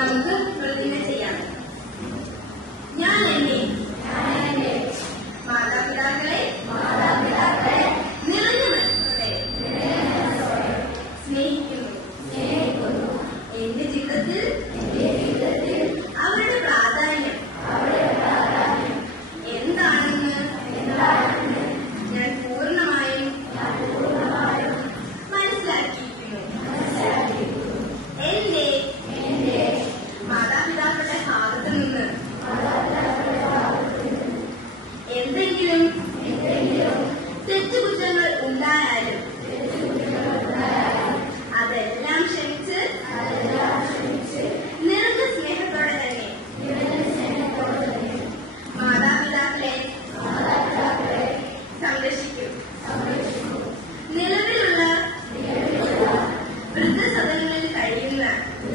നമുക്ക് Yeah.